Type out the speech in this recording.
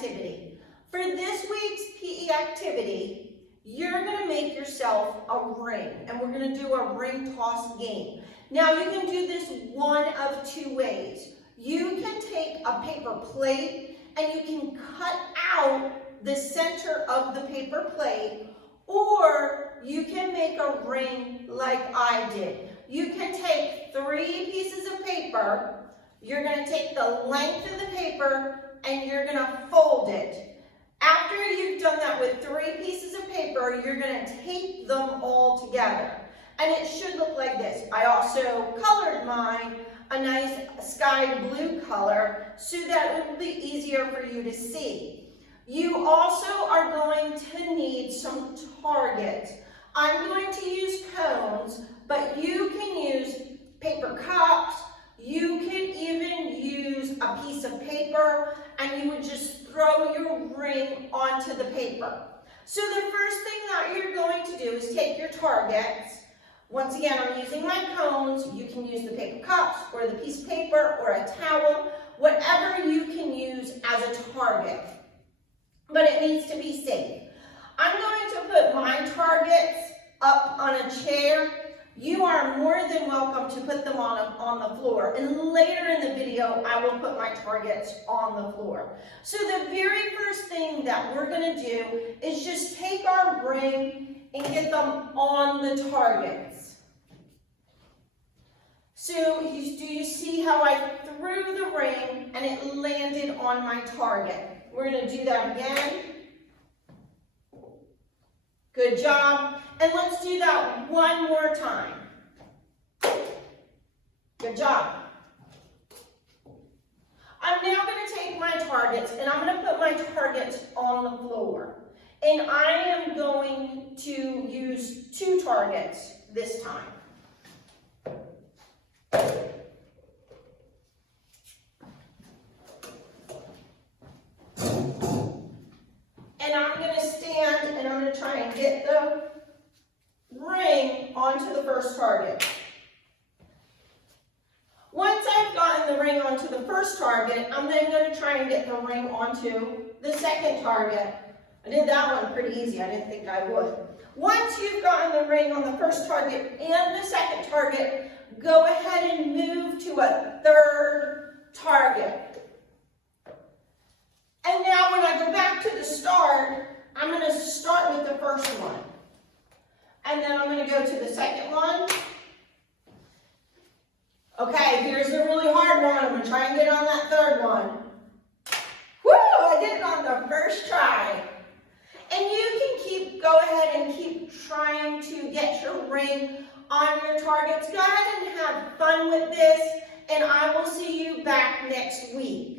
activity. For this week's PE activity, you're going to make yourself a ring, and we're going to do a ring toss game. Now, you can do this one of two ways. You can take a paper plate and you can cut out the center of the paper plate, or you can make a ring like I did. You can take 3 pieces of paper, you're going to take the length of the paper and you're going to fold it. After you've done that with 3 pieces of paper, you're going to tape them all together. And it should look like this. I also colored mine a nice sky blue color so that it will be easier for you to see. You also are going to need some targets. I'm going to use cones, but you can use paper cups. You can even use a piece of paper, and you would just throw your ring onto the paper. So the first thing that you're going to do is take your targets. Once again, I'm using my cones. You can use the paper cups or the piece of paper or a towel, whatever you can use as a target. But it needs to be safe. I'm going to put my targets up on a chair. You are more than welcome to put them on the floor. And later in the video, I will put my targets on the floor. So the very first thing that we're going to do is just take our ring and get them on the targets. So do you see how I threw the ring and it landed on my target? We're going to do that again. Good job. And let's do that one more time. Good job. I'm now going to take my targets and I'm going to put my targets on the floor. And I am going to use 2 targets this time. And I'm going to stand and I'm going to try and get the ring onto the first target. Once I've gotten the ring onto the first target, I'm then going to try and get the ring onto the second target. I did that one pretty easy. I didn't think I would. Once you've gotten the ring on the first target and the second target, go ahead and move to a third target. And now when I go back to the start, I'm going to start with the first one. And then I'm going to go to the second one. Okay, here's a really hard one. I'm going to try and get on that third one. Woo! I did it on the first try. And you can go ahead and keep trying to get your ring on your targets. Go ahead and have fun with this, and I will see you back next week.